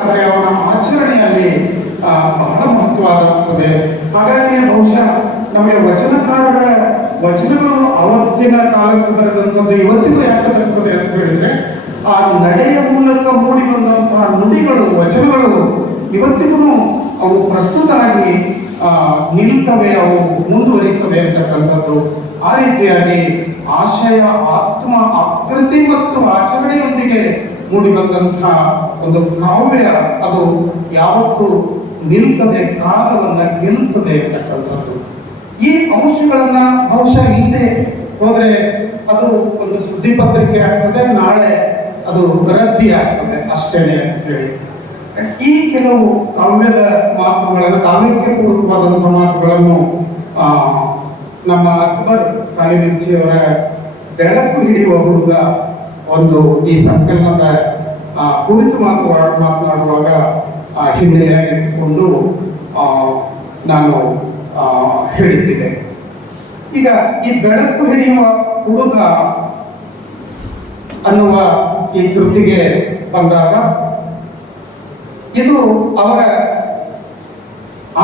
ಆದರೆ ಅವನ ಆಚರಣೆಯಲ್ಲಿ ಬಹಳ ಮಹತ್ವವಾಗುತ್ತದೆ. ಹಾಗಾಗಿ ಬಹುಶಃ ನಮಗೆ ವಚನಕಾರರ ವಚನಗಳು ಅವತ್ತಿನ ಕಾಲಕ್ಕೆ ಬರೆದಂಥದ್ದು ಇವತ್ತಿಗೂ ಯಾಕೆ ಬರ್ತದೆ ಅಂತ ಹೇಳಿದ್ರೆ, ಆ ನಡೆಯ ಮೂಲಕ ಮೂಡಿ ಬಂದಂತಹ ನುಡಿಗಳು, ವಚನಗಳು ಇವತ್ತಿಗೂ ಅವು ಪ್ರಸ್ತುತ ಆಗಿ ನಿಲ್ತವೆ, ಅವು ಮುಂದುವರಿತವೆ ಅಂತಕ್ಕಂಥದ್ದು. ಆ ರೀತಿಯಾಗಿ ಆಶಯ, ಆತ್ಮ, ಆಕೃತಿ ಮತ್ತು ಆಚರಣೆಯೊಂದಿಗೆ ಮೂಡಿ ಬಂದಂತಹ ಒಂದು ಕಾವ್ಯ ಅದು ಯಾವತ್ತೂ ನಿಲ್ತದೆ, ಕಾಲವನ್ನ ಗೆಲ್ತದೆ ಅಂತಕ್ಕಂಥದ್ದು. ಈ ಅಂಶಗಳನ್ನ ಬಹುಶಃ ಹಿಂದೆ ಹೋದ್ರೆ ಅದು ಒಂದು ಸುದ್ದಿ ಪತ್ರಿಕೆ ಆಗ್ತದೆ, ನಾಳೆ ಅದು ರದ್ದಿ ಆಗ್ತದೆ ಅಷ್ಟೇನೆ ಅಂತ ಹೇಳಿ. ಈ ಕೆಲವು ಕಾವ್ಯದ ಮಾತುಗಳನ್ನು, ಕಾವ್ಯಕ್ಕೆ ಪೂರಕವಾದಂತಹ ಮಾತುಗಳನ್ನು ನಮ್ಮ ಅಕ್ಬರ್ ಕಾಲಿಮಿರ್ಚಿಯವರ ಬೆಳಕು ಹಿಡಿಯುವ ಹುಡುಗ ಒಂದು ಈ ಸಂಕಲನದ ಕುರಿತು ಮಾತನಾಡುವಾಗ ಹಿನ್ನೆಲೆಯಾಗಿಟ್ಟುಕೊಂಡು ನಾನು ಹೇಳಿದ್ದೆ. ಈಗ ಈ ಬೆಳಕು ಹಿಡಿಯುವ ಹುಡುಗ ಅನ್ನುವ ಈ ಕೃತಿಗೆ ಬಂದಾಗ ಇದು ಅವರ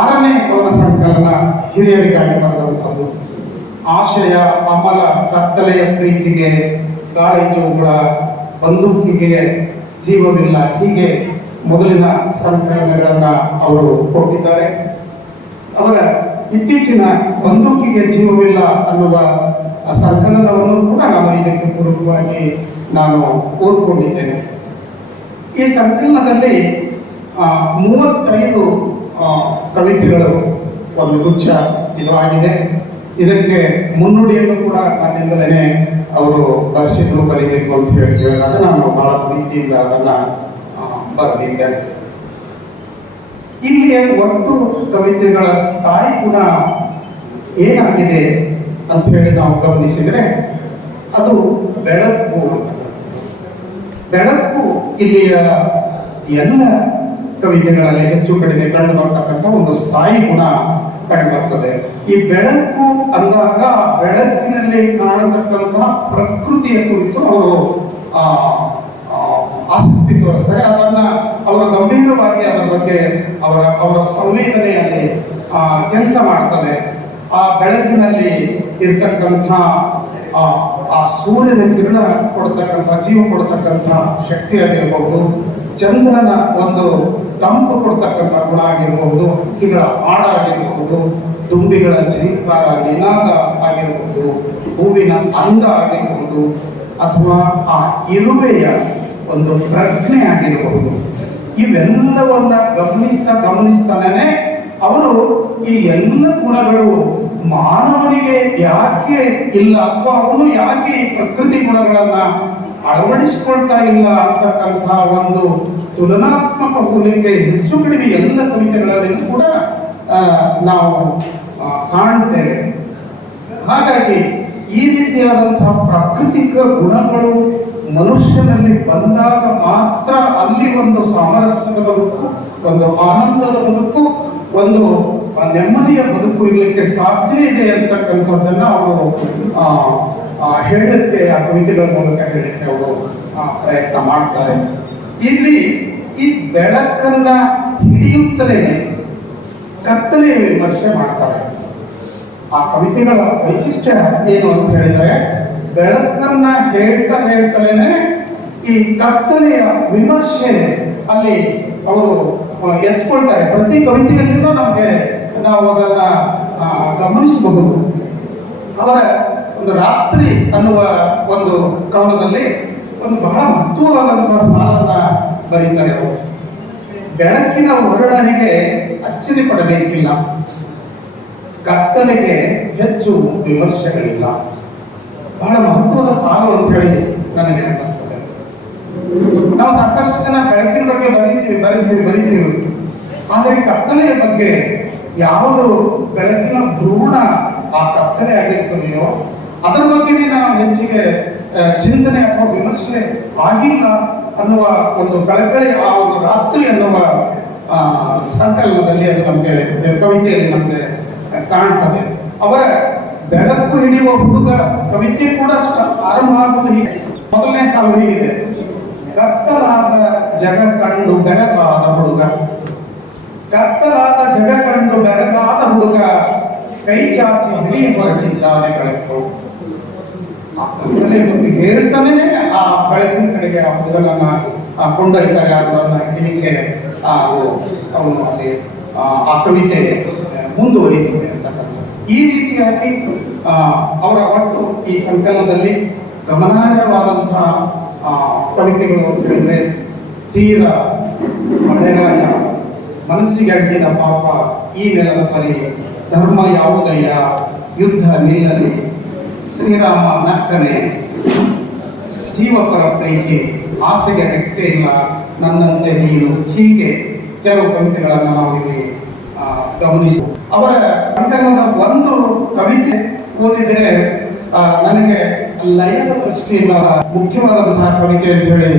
6ನೇ ಕವನ ಸಂಕಲನ, ಹಿರಿಯರಿಗಾಗಿ ಬರೆದಂಥದ್ದು. ಆಶಯ, ಅಮಲ, ಕತ್ತಲೆಯ ಪ್ರೀತಿಗೆ, ಗಾಳಿ ಜೋಗುಳ, ಬಂದೂಕಿಗೆ ಜೀವವಿಲ್ಲ, ಹೀಗೆ ಮೊದಲಿನ ಸಂಕಲನಗಳನ್ನ ಅವರು ಕೊಟ್ಟಿದ್ದಾರೆ. ಅವರ ಇತ್ತೀಚಿನ ಬಂದೂಕಿಗೆ ಜೀವವಿಲ್ಲ ಅನ್ನುವ ಸಂಕಲನವನ್ನು ಕೂಡ ನಾನು ಇದಕ್ಕೆ ಪೂರಕವಾಗಿ ನಾನು ಓದ್ಕೊಂಡಿದ್ದೇನೆ. ಈ ಸಂಕಲನದಲ್ಲಿ 35 ಕವಿತೆಗಳು ಒಂದು ಗುಚ್ಛ ಇದು ಆಗಿದೆ. ಇದಕ್ಕೆ ಮುನ್ನುಡಿಯನ್ನು ಕೂಡ ನನ್ನಿಂದಲೇ ಅವರು ದರ್ಶಿತರು ಬರೀಬೇಕು ಅಂತ ಹೇಳಿದಾಗ ನಾನು ಬಹಳ ಪ್ರೀತಿಯಿಂದ ಅದನ್ನ ಬರೆದಿದ್ದೇನೆ. ಇಲ್ಲಿಯ ಒಟ್ಟು ಕವಿತೆಗಳ ಸ್ಥಾಯಿ ಗುಣ ಏನಾಗಿದೆ ಅಂತ ಹೇಳಿ ನಾವು ಗಮನಿಸಿದರೆ ಅದು ಬೆಳಕು. ಬೆಳಕು ಇಲ್ಲಿಯ ಎಲ್ಲ ಕವಿತೆಗಳಲ್ಲಿ ಹೆಚ್ಚು ಕಡಿಮೆ ಕಂಡು ಬರ್ತಕ್ಕಂಥ ಒಂದು ಸ್ಥಾಯಿ ಗುಣ ಕಂಡು ಬರ್ತದೆ. ಈ ಬೆಳಕು ಅಂದಾಗ ಬೆಳಕಿನಲ್ಲಿ ಕಾಣತಕ್ಕಂತಹ ಪ್ರಕೃತಿಯ ಕುರಿತು ಅವರು ಆಸಕ್ತಿ ತೋರಿಸ್ತಾರೆ. ಅದನ್ನ ಅವರ ಗಂಭೀರವಾಗಿ ಅದರ ಬಗ್ಗೆ ಅವರ ಸಂವೇದನೆಯಲ್ಲಿ ಕೆಲಸ ಮಾಡ್ತದೆ. ಆ ಬೆಳಕಿನಲ್ಲಿ ಇರ್ತಕ್ಕಂಥ ಆ ಸೂರ್ಯನ ಕಿರಣ ಕೊಡ್ತಕ್ಕಂಥ, ಜೀವ ಕೊಡ್ತಕ್ಕಂಥ ಶಕ್ತಿ ಆಗಿರಬಹುದು, ಚಂದ್ರನ ಒಂದು ತಂಪು ಕೊಡ್ತಕ್ಕಂಥ ಗುಣ ಆಗಿರಬಹುದು, ಹಕ್ಕಿಗಳ ಹಾಡಾಗಿರಬಹುದು, ದುಂಬಿಗಳ ಝೀಂಕಾರ, ನಿನಾದ ಆಗಿರಬಹುದು, ಹೂವಿನ ಅಂದ ಆಗಿರಬಹುದು, ಅಥವಾ ಆ ಇರುವೆಯ ಒಂದು ಪ್ರಜ್ಞೆ ಆಗಿರಬಹುದು. ಇವೆಲ್ಲವನ್ನ ಗಮನಿಸ್ತಾನೆ ಅವರು ಈ ಎಲ್ಲ ಗುಣಗಳು ಮಾನವನಿಗೆ ಯಾಕೆ ಇಲ್ಲ, ಅಥವಾ ಅವನು ಯಾಕೆ ಈ ಪ್ರಕೃತಿ ಗುಣಗಳನ್ನ ಅಳವಡಿಸಿಕೊಳ್ತಾ ಇಲ್ಲ ಅಂತಕ್ಕಂಥ ಒಂದು ತುಲನಾತ್ಮಕ ಹೋಲಿಕೆ ಹೆಚ್ಚು ಕಡಿಮೆ ಎಲ್ಲ ಕವಿತೆಗಳಲ್ಲಿ ಕೂಡ ನಾವು ಕಾಣ್ತೇವೆ. ಹಾಗಾಗಿ ಈ ರೀತಿಯಾದಂತಹ ಪ್ರಾಕೃತಿಕ ಗುಣಗಳು ಮನುಷ್ಯನಲ್ಲಿ ಬಂದಾಗ ಮಾತ್ರ ಅಲ್ಲಿ ಒಂದು ಸಾಮರಸ್ಯದ ಬದುಕು, ಒಂದು ಆನಂದದ ಬದುಕು, ಒಂದು ನೆಮ್ಮದಿಯ ಬದುಕು ಇರಲಿಕ್ಕೆ ಸಾಧ್ಯ ಇದೆ ಅಂತಕ್ಕಂಥದ್ದನ್ನ ಅವರು ಹೇಳಲಿಕ್ಕೆ, ಆ ಕವಿತೆಗಳ ಮೂಲಕ ಹೇಳಲಿಕ್ಕೆ ಅವರು ಪ್ರಯತ್ನ ಮಾಡ್ತಾರೆ. ಇಲ್ಲಿ ಈ ಬೆಳಕನ್ನ ಹಿಡಿಯುತ್ತಲೇ ಕತ್ತಲೆಯ ವಿಮರ್ಶೆ ಮಾಡ್ತಾರೆ. ಆ ಕವಿತೆಗಳ ವೈಶಿಷ್ಟ್ಯ ಏನು ಅಂತ ಹೇಳಿದರೆ, ಬೆಳಕನ್ನ ಹೇಳ್ತಲೇನೆ ಈ ಕತ್ತಲೆಯ ವಿಮರ್ಶೆ ಅಲ್ಲಿ ಅವರು ಎತ್ಕೊಳ್ತಾರೆ. ಪ್ರತಿ ಕವಿತೆಯಲ್ಲಿಯೂ ನಾವು ಅದನ್ನ ಗಮನಿಸಬಹುದು. ಅವರ ಒಂದು ರಾತ್ರಿ ಅನ್ನುವ ಒಂದು ಕವನದಲ್ಲಿ ಒಂದು ಬಹಳ ಮಹತ್ವವಾದಂತಹ ಸಾಲನ್ನ ಬರೀತಾರೆ ಅವರು. ಬೆಳಕಿನ ವರ್ಣನೆಗೆ ಅಚ್ಚರಿ ಪಡಬೇಕಿಲ್ಲ, ಕತ್ತಲೆಗೆ ಹೆಚ್ಚು ವಿಮರ್ಶೆಗಳಿಲ್ಲ. ಬಹಳ ಮಹತ್ವದ ಸಾಲು ಅಂತ ಹೇಳಿ ನನಗೆ ಅನ್ನಿಸ್ತದೆ. ನಾವು ಸಾಕಷ್ಟು ಜನ ಬೆಳಕಿನ ಬಗ್ಗೆ ಬರೀತೀವಿ, ಆದರೆ ಕತ್ತಲೆಯ ಬಗ್ಗೆ ಯಾವುದು ಬೆಳಕಿನ ಭ್ರೂಣ ಆ ಕತ್ತಲೆ ಆಗಿರ್ತದೆಯೋ ಅದರ ಬಗ್ಗೆ ನಾವು ಹೆಚ್ಚಿಗೆ ಚಿಂತನೆ ಅಥವಾ ವಿಮರ್ಶೆ ಆಗಿಲ್ಲ ಅನ್ನುವ ಒಂದು ಕಳಕಳಿ ಆ ಒಂದು ರಾತ್ರಿ ಅನ್ನುವ ಸಂಕಲನದಲ್ಲಿ ಅದು ನಮಗೆ, ಕವಿತೆಯಲ್ಲಿ ನಮಗೆ ಕಾಣ್ತದೆ. ಅವರ ಬೆಳಕು ಹಿಡಿಯುವ ಹುಡುಗ ಕವಿತೆ ಕೂಡ ಆರಂಭ ಆಗುವುದು ಹೀಗೆ. ಮೊದಲನೇ ಸಾಲು ಹೀಗಿದೆ: ಕತ್ತಲಾದ ಜಗ ಕಂಡು ಬೆಳಕಾದ ಕತ್ತಲಾದ ಜಗ ಕಂಡು ಬೆರಗಾದ ಹುಡುಗ ಕೈ ಚಾಚಿ ಬಿಳಿ ಹೊರಟಿದ್ದಾನೆ ಬೆಳಕು. ಹೇಳ್ತಾನೆ ಆ ಬೆಳಕಿನ ಕಡೆಗೆ ಆ ಹುಡುಗನನ್ನ ಕೊಂಡೊಯ್ತಾರೆ. ಅವರನ್ನ ಇದಕ್ಕೆ ಅವನು ಅಲ್ಲಿ ಆ ಕವಿತೆ ಮುಂದುವರಿಯುತ್ತದೆ ಅಂತಕ್ಕಂಥ ಈ ರೀತಿಯಾಗಿ ಅವರ ಒಟ್ಟು ಈ ಸಂಕಲನದಲ್ಲಿ ಗಮನಾರ್ಹವಾದಂತಹ ಕವಿತೆಗಳು ಅಂತ ಹೇಳಿದ್ರೆ ತೀರ ಮಳೆಗಾಲ, ಮನಸ್ಸಿಗೆ ಅಡ್ಡಿದ ಪಾಪ, ಈ ನೆಲದ ಪರಿ, ಧರ್ಮ ಯಾವುದಯ್ಯ, ಯುದ್ಧ ನಿಲ್ಲಲಿ, ಶ್ರೀರಾಮ ನಕ್ಕನೆ, ಜೀವಪರ ಪ್ರೀತಿ, ಆಸೆಗೆ ರೆಕ್ಕೆ ಇಲ್ಲ, ನನ್ನಂತೆ ನೀನು, ಹೀಗೆ ಕೆಲವು ಕವಿತೆಗಳನ್ನು ನಾವು ಇಲ್ಲಿ ಗಮನಿಸ. ಅವರ ಸಂಕಲನದ ಒಂದು ಕವಿತೆ ಓದಿದರೆ ನನಗೆ ಲಯದ ದೃಷ್ಟಿಯಿಂದ ಮುಖ್ಯವಾದಂತಹ ಕವಿತೆ ಅಂತ ಹೇಳಿ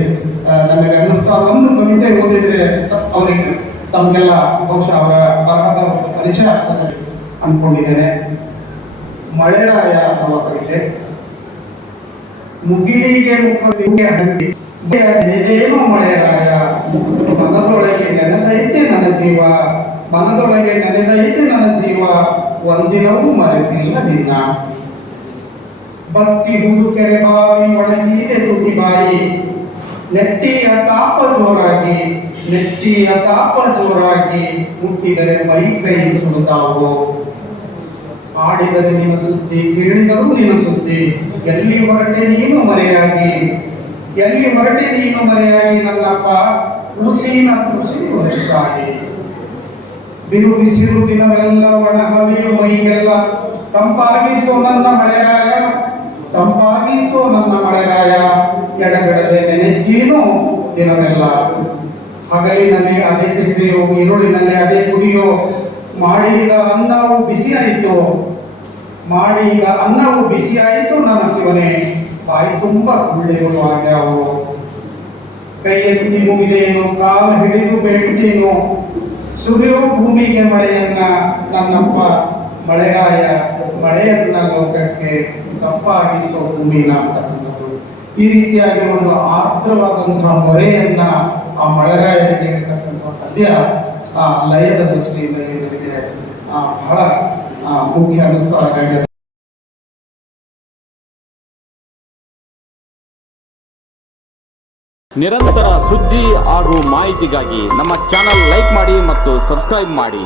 ನನಗೆ ಅನ್ನಿಸ್ತಾ. ಒಂದು ಕವಿತೆ ಓದಿದರೆ ಅವರಿಗೆ ತಮಗೆಲ್ಲ ಬಹುಶಃ ಅವರ ಬರಹದ ಪರಿಚಯ ಆಗ್ತದೆ ಅನ್ಕೊಂಡಿದ್ದೇನೆ. ಮಳೆರಾಯ ಅನ್ನುವ ಕವಿತೆ. ಮುಗಿಲಿಗೆ ಮುಖದಿಗೆ ಹಂಡಿ ನೆನೆದೇನು ಮಳೆರಾಯ, ಮನದೊಳಗೆ ನೆನೆದೈತೆ ನನ್ನ ಜೀವ, ಮನದೊಳಗೆ ನೆನೆದೈತೆ ನನ್ನ ಜೀವ, ಒಂದಿನವೂ ಮರೆತಿಲ್ಲ ನಿನ್ನ. ಭಕ್ತಿ ಹುಡುಕೆರೆ ಬಾವಿ ಒಣಗಿದೆ ತುಟಿ ಬಾಯಿ, ನೆತ್ತಿಯ ತಾಪ ಜೋರಾಗಿ, ನೆತ್ತಿಯ ತಾಪ ಜೋರಾಗಿ, ಮುಟ್ಟಿದರೆ ಮೈ ಕೈ ಸುಡುತ್ತಾವು. ಆಡಿದರೆ ನಿನ್ನ ಸುದ್ದಿ, ಕೇಳಿದರೂ ನಿನ್ನ ಸುದ್ದಿ, ಎಲ್ಲಿ ಹೊರಟೆ ನೀನು ಮರೆಯಾಗಿ, ಎಲ್ಲಿ ಹೊರಟೆ ನೀನು ಮರೆಯಾಗಿ, ನನ್ನಪ್ಪ ಉಸಿನ ತುಸಿ ಹೊರಟಾಗಿ. ಬಿರು ಬಿಸಿರು ದಿನವೆಲ್ಲ ಒಣ ಹವಿಯು ಮೈಗೆಲ್ಲ, ತಂಪಾಗಿಸೋ ನನ್ನ ಮಳೆರಾಯ, ತಂಪಾಗಿಸೋ ನನ್ನ ಮಳೆರಾಯ, ಎಡಗಡದೆ ನೆನೆದೀನು ದಿನವೆಲ್ಲ. ಹಗಲಿನಲ್ಲಿ ಅದೇ ಸಿದ್ದೆಯೋ, ಈರುಳಿನಲ್ಲಿ ಅದೇ ಕುದಿಯೋ, ಮಾಡಿದ ಅನ್ನವು ಬಿಸಿಯಾಯಿತು, ಮಾಡಿದ ಅನ್ನವು ಬಿಸಿಯಾಯಿತು ನನ್ನ ಶಿವನೇ, ಬಾಯಿ ತುಂಬ ಗುಳ್ಳೆಗಳು ಆಗ್ಯಾವು. ಕೈ ಎತ್ತಿ ಮುಗಿದೇನು, ಕಾಲು ಹಿಡಿದು ಬೇಟೇನು, ಸುರಿಯೋ ಭೂಮಿಗೆ ಮಳೆಯನ್ನ ನನ್ನಪ್ಪ ಮಳೆರಾಯ, ಮಳೆಯನ್ನ ಲೋಕಕ್ಕೆ ತಪ್ಪಾಗಿಸೋ ಭೂಮಿನ ಅಂತಕ್ಕಂಥದ್ದು. ಈ ರೀತಿಯಾಗಿ ಒಂದು ಆರ್ದ್ರವಾದಂತಹ ಮೊರೆಯನ್ನ ಆ ಮಳೆರಾಯರಿಗೆ ಇರ್ತಕ್ಕಂಥ ಪದ್ಯ ಆ ಲಯದ ದೃಷ್ಟಿಯಿಂದ ಇದಕ್ಕೆ ಬಹಳ ಮುಖ್ಯ ಅನ್ನಿಸ್ತಾ ಇದೆ. ನಿರಂತರ ಸುದ್ದಿ ಹಾಗೂ ಮಾಹಿತಿಗಾಗಿ ನಮ್ಮ ಚಾನೆಲ್ ಲೈಕ್ ಮಾಡಿ ಮತ್ತು ಸಬ್ಸ್ಕ್ರೈಬ್ ಮಾಡಿ.